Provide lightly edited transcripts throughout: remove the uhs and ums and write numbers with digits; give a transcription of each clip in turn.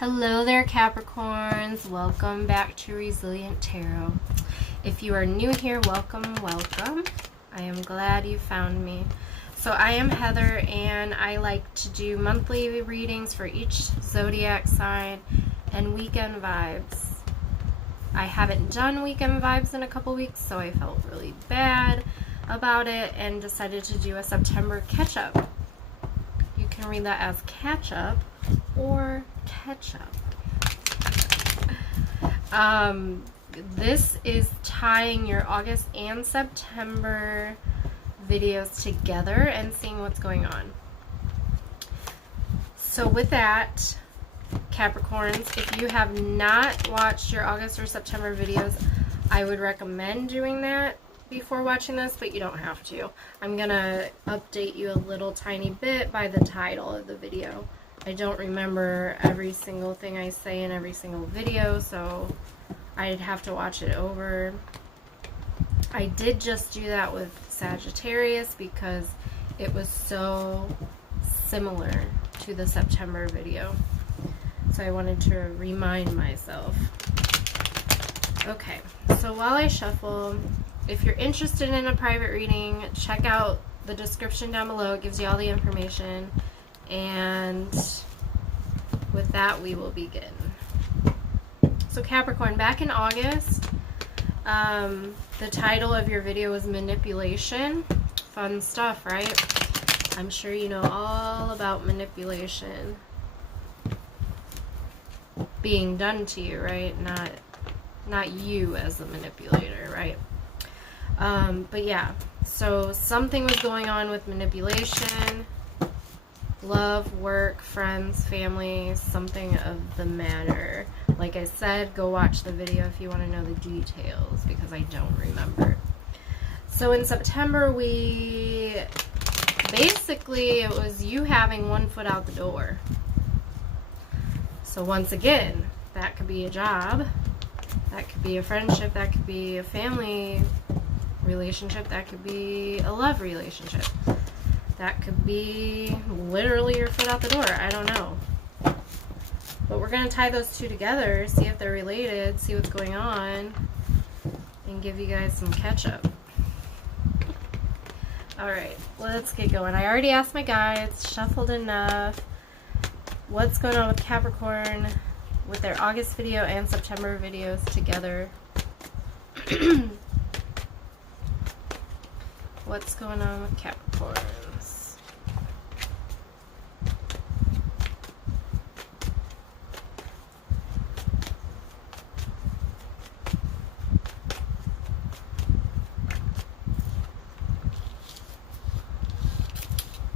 Hello there, Capricorns. Welcome back to Resilient Tarot. If you are new here, welcome, welcome. I am glad you found me. So I am Heather, and I like to do monthly readings for each zodiac sign and weekend vibes. I haven't done weekend vibes in a couple weeks, so I felt really bad about it and decided to do a September catch-up. You can read that as catch-up or ketchup. This is tying your August and September videos together and seeing what's going on. So with that, Capricorns, if you have not watched your August or September videos, I would recommend doing that before watching this, but you don't have to. I'm gonna update you a little tiny bit by the title of the video. I don't remember every single thing I say in every single video, so I'd have to watch it over. I did just do that with Sagittarius because it was so similar to the September video. So I wanted to remind myself. Okay, so while I shuffle, if you're interested in a private reading, check out the description down below. It gives you all the information. And with that, we will begin. So Capricorn, back in August, the title of your video was Manipulation. Fun stuff, right? I'm sure you know all about manipulation being done to you, right? Not you as the manipulator, right? But yeah, so something was going on with manipulation. Love, work, friends, family, something of the matter. Like I said, go watch the video if you want to know the details, because I don't remember. So in September, basically it was you having one foot out the door. So once again, that could be a job, that could be a friendship, that could be a family relationship, that could be a love relationship. That could be literally your foot out the door. I don't know. But we're going to tie those two together, see if they're related, see what's going on, and give you guys some catch-up. Alright, let's get going. I already asked my guides, shuffled enough. What's going on with Capricorn with their August video and September videos together? What's going on with Capricorn?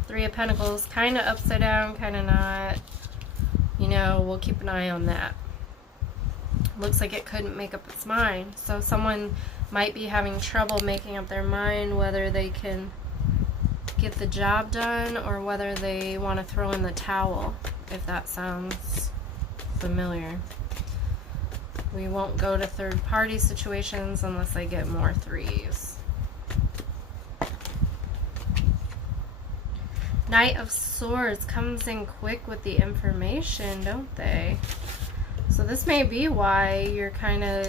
Three of Pentacles, kind of upside down, kind of not. You know, we'll keep an eye on that. Looks like it couldn't make up its mind. So someone might be having trouble making up their mind whether they can get the job done or whether they want to throw in the towel, if that sounds familiar. We won't go to third-party situations unless I get more threes. Knight of Swords comes in quick with the information, don't they? So this may be why you're kind of,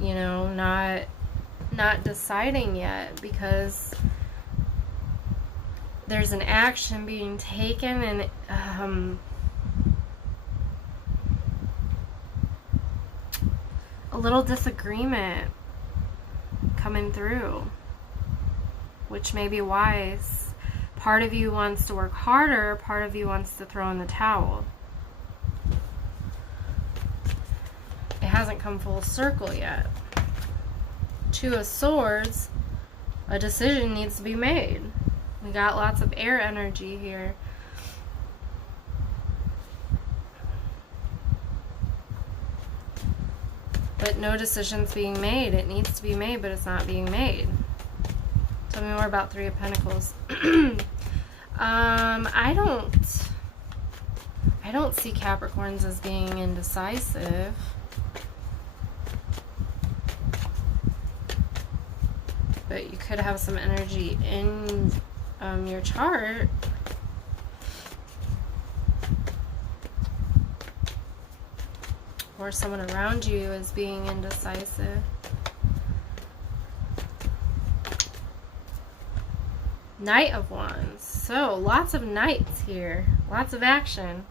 you know, not deciding yet, because there's an action being taken and a little disagreement coming through, which may be wise. Part of you wants to work harder, part of you wants to throw in the towel. It hasn't come full circle yet. Two of Swords, a decision needs to be made. We got lots of air energy here. But no decision's being made. It needs to be made, but it's not being made. Tell me more about Three of Pentacles. I don't see Capricorns as being indecisive. But you could have some energy in your chart or someone around you is being indecisive. Knight of Wands. So lots of knights here, lots of action.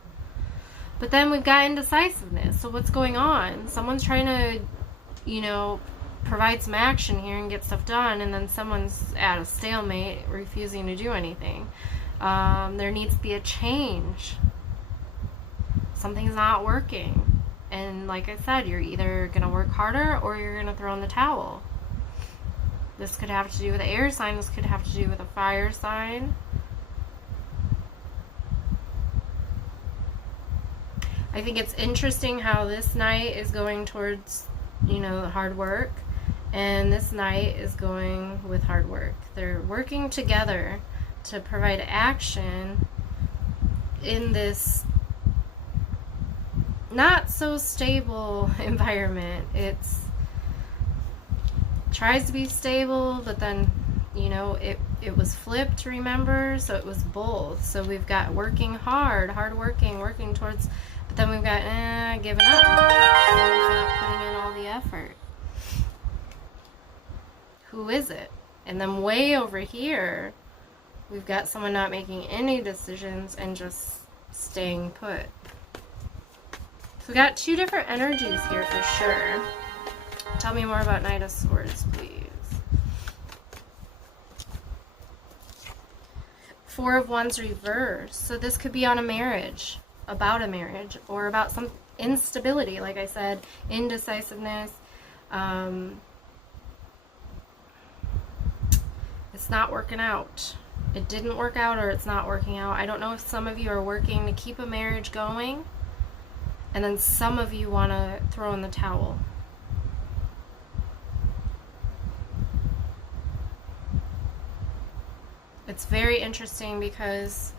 But then we've got indecisiveness. So what's going on? Someone's trying to, you know, provide some action here and get stuff done, and then someone's at a stalemate, refusing to do anything. There needs to be a change. Something's not working. And like I said, you're either going to work harder or you're going to throw in the towel. This could have to do with an air sign. This could have to do with a fire sign. I think it's interesting how this knight is going towards, you know, hard work, and this knight is going with hard work. They're working together to provide action in this not so stable environment. It's tries to be stable, but then, you know, it was flipped, remember? So it was both. So we've got working hard working towards, but then we've got giving up. Someone's not putting in all the effort. Who is it? And then way over here, we've got someone not making any decisions and just staying put. So we got two different energies here for sure. Tell me more about Knight of Swords, please. Four of Wands reversed. So this could be on a marriage, about a marriage, or about some instability, like I said, indecisiveness. It's not working out. It didn't work out, or it's not working out. I don't know if some of you are working to keep a marriage going, and then some of you want to throw in the towel. It's very interesting because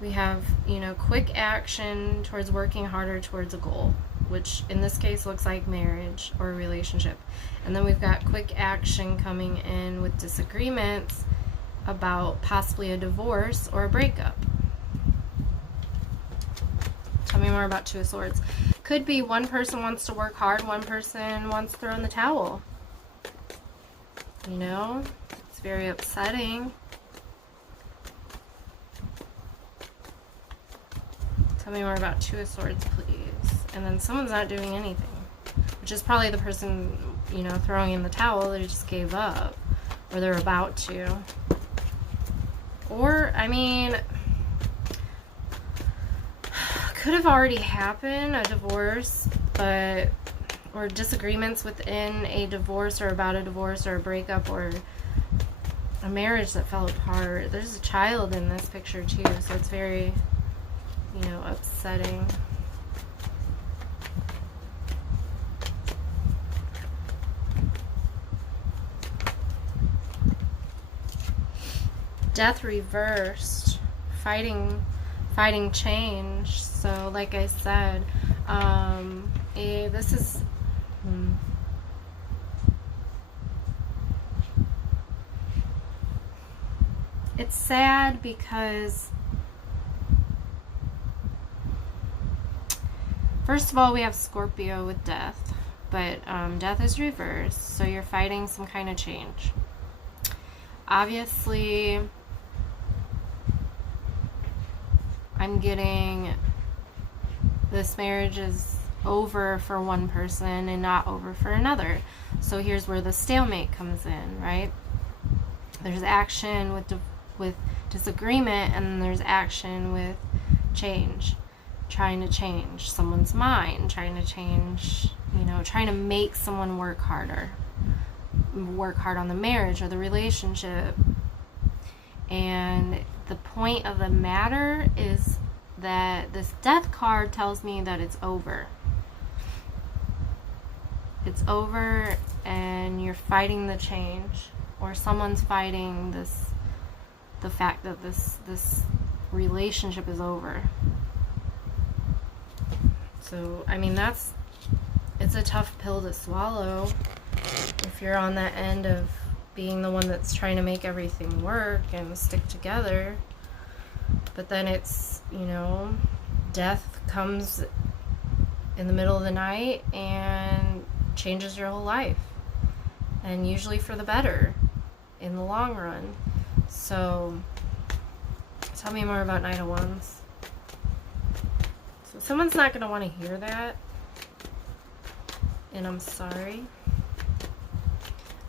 we have, you know, quick action towards working harder towards a goal, which in this case looks like marriage or a relationship. And then we've got quick action coming in with disagreements about possibly a divorce or a breakup. Tell me more about Two of Swords. Could be one person wants to work hard, one person wants to throw in the towel. You know, it's very upsetting. Tell me more about Two of Swords, please. And then someone's not doing anything, which is probably the person, you know, throwing in the towel. They just gave up, or they're about to. Or, I mean, could have already happened, a divorce, but, or disagreements within a divorce, or about a divorce, or a breakup, or a marriage that fell apart. There's a child in this picture too, so it's very, you know, upsetting. Death reversed. Fighting change. So like I said, this is it's sad because first of all, we have Scorpio with death, but death is reversed, so you're fighting some kind of change. Obviously, I'm getting this marriage is over for one person and not over for another. So here's where the stalemate comes in, right? There's action with disagreement, and then there's action with change. Trying to change someone's mind, trying to change, you know, trying to make someone work harder, work hard on the marriage or the relationship. And the point of the matter is that this death card tells me that it's over. It's over, and you're fighting the change, or someone's fighting the fact that this relationship is over. So, I mean, it's a tough pill to swallow if you're on that end of being the one that's trying to make everything work and stick together. But then it's, you know, death comes in the middle of the night and changes your whole life. And usually for the better in the long run. So, tell me more about Knight of Wands. So, someone's not going to want to hear that. And I'm sorry.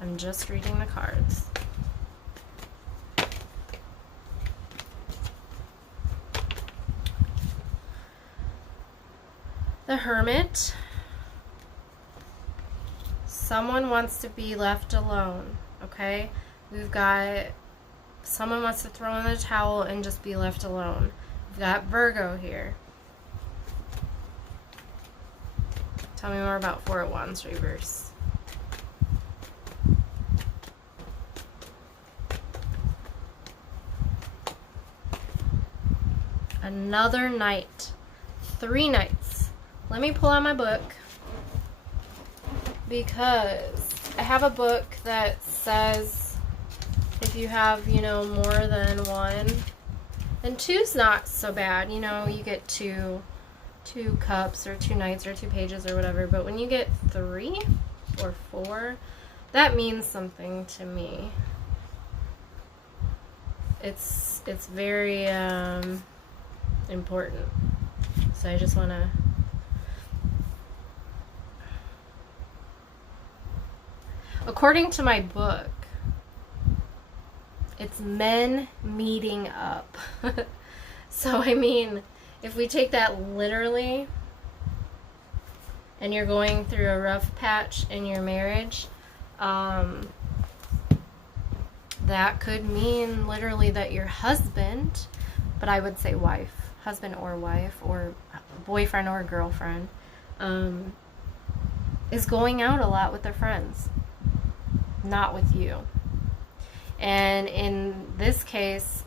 I'm just reading the cards. The Hermit. Someone wants to be left alone, okay? We've got someone wants to throw in the towel and just be left alone. We've got Virgo here. Tell me more about Four of Wands reverse. Another Knight. 3 Knights. Let me pull out my book, because I have a book that says if you have, you know, more than one, and 2's not so bad. You know, you get two cups or 2 Knights or 2 pages or whatever, but when you get 3 or 4, that means something to me. It's very important. So I just want to according to my book, it's men meeting up. So, I mean, if we take that literally, and you're going through a rough patch in your marriage, that could mean literally that your husband, but I would say wife, husband or wife, or boyfriend or girlfriend, is going out a lot with their friends. Not with you. And in this case,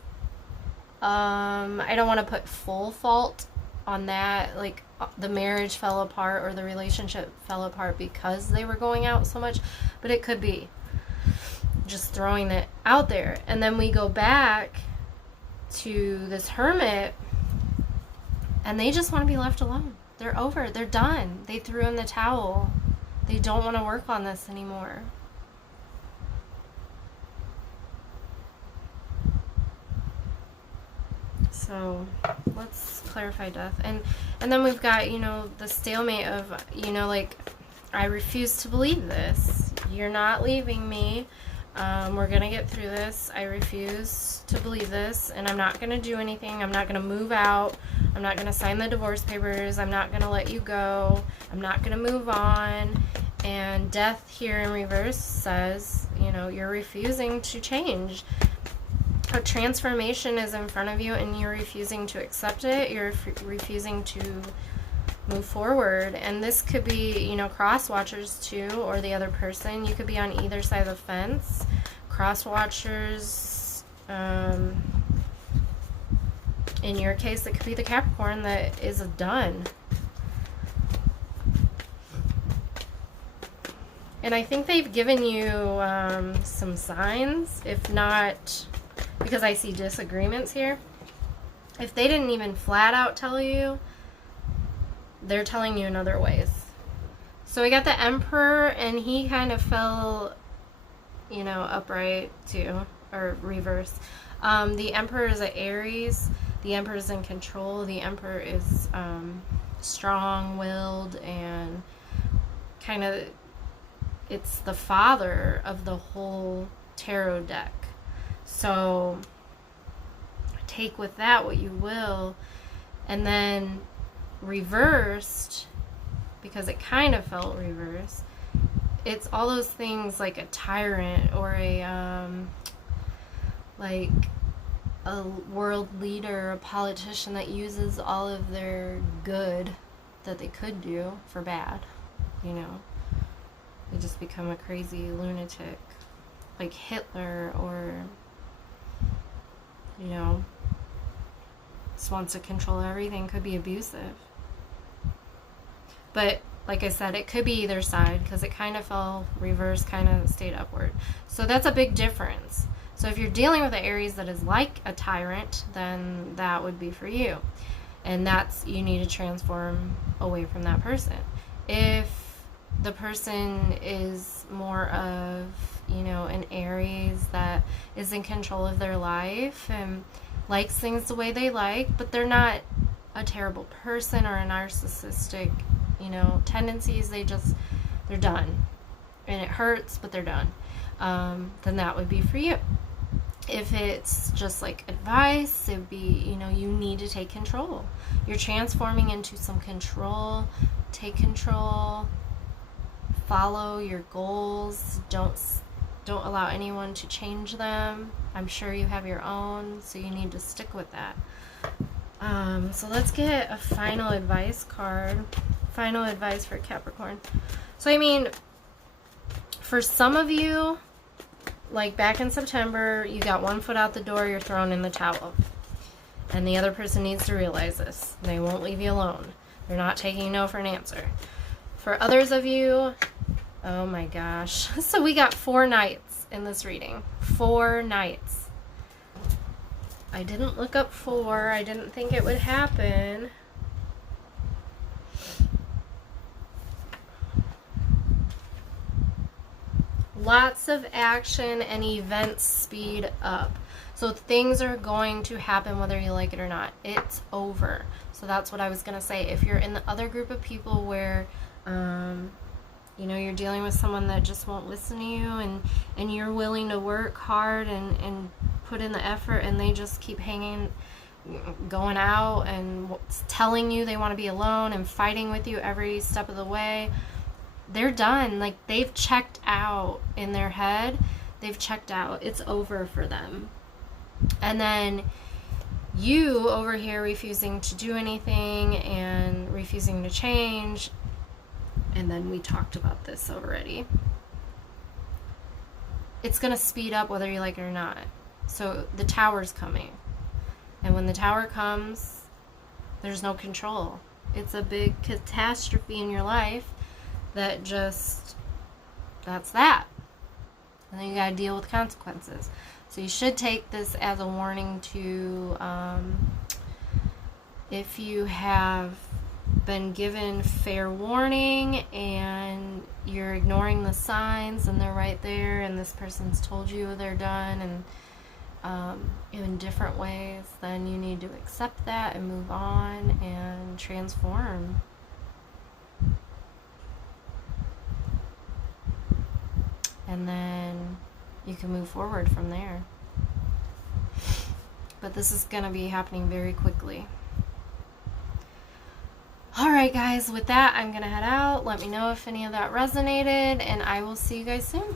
I don't want to put full fault on that, like the marriage fell apart or the relationship fell apart because they were going out so much, but it could be. Just throwing it out there. And then we go back to this Hermit, and they just want to be left alone. They're over. They're done. They threw in the towel. They don't want to work on this anymore. So let's clarify death. And then we've got, you know, the stalemate of, you know, like, I refuse to believe this. You're not leaving me. We're going to get through this. I refuse to believe this, and I'm not going to do anything. I'm not going to move out. I'm not going to sign the divorce papers. I'm not going to let you go. I'm not going to move on. And death here in reverse says, you know, you're refusing to change. A transformation is in front of you, and you're refusing to accept it. You're refusing to move forward. And this could be, you know, cross watchers too, or the other person. You could be on either side of the fence. Cross watchers, in your case, it could be the Capricorn that is done. And I think they've given you some signs, if not, because I see disagreements here. If they didn't even flat out tell you, they're telling you in other ways. So we got the Emperor, and he kind of fell, you know, upright too, or reverse. The Emperor is an Aries. The Emperor is in control. The Emperor is strong-willed and kind of, it's the father of the whole tarot deck. So take with that what you will. And then reversed, because it kind of felt reversed, it's all those things like a tyrant or a like a world leader, a politician that uses all of their good that they could do for bad, you know. They just become a crazy lunatic like Hitler, or, you know, just wants to control everything. Could be abusive. But like I said, it could be either side, because it kind of fell reverse, kind of stayed upward. So that's a big difference. So if you're dealing with an Aries that is like a tyrant, then that would be for you. And that's, you need to transform away from that person. If the person is more of, you know, an Aries that is in control of their life and likes things the way they like, but they're not a terrible person or a narcissistic, you know, tendencies, they're done. And it hurts, but they're done. Then that would be for you. If it's just like advice, it would be, you know, you need to take control. You're transforming into some control. Take control. Follow your goals. Don't allow anyone to change them. I'm sure you have your own, so you need to stick with that. So let's get a final advice card. Final advice for Capricorn. So I mean, for some of you, like back in September, you got one foot out the door, you're thrown in the towel. And the other person needs to realize this. They won't leave you alone. They're not taking no for an answer. For others of you, oh my gosh. So we got 4 nights in this reading. 4 nights. I didn't look up 4. I didn't think it would happen. Lots of action and events speed up. So things are going to happen whether you like it or not. It's over. So that's what I was going to say. If you're in the other group of people where, you know, you're dealing with someone that just won't listen to you, and you're willing to work hard and put in the effort, and they just keep going out and telling you they want to be alone and fighting with you every step of the way, they're done. Like, they've checked out in their head. They've checked out. It's over for them. And then you over here refusing to do anything and refusing to change. And then we talked about this already. It's going to speed up whether you like it or not. So the tower's coming. And when the tower comes, there's no control. It's a big catastrophe in your life that just, that's that. And then you got to deal with consequences. So you should take this as a warning to, if you have been given fair warning and you're ignoring the signs and they're right there and this person's told you they're done and in different ways, then you need to accept that and move on and transform. And then you can move forward from there. But this is going to be happening very quickly. Alright guys, with that, I'm going to head out. Let me know if any of that resonated, and I will see you guys soon.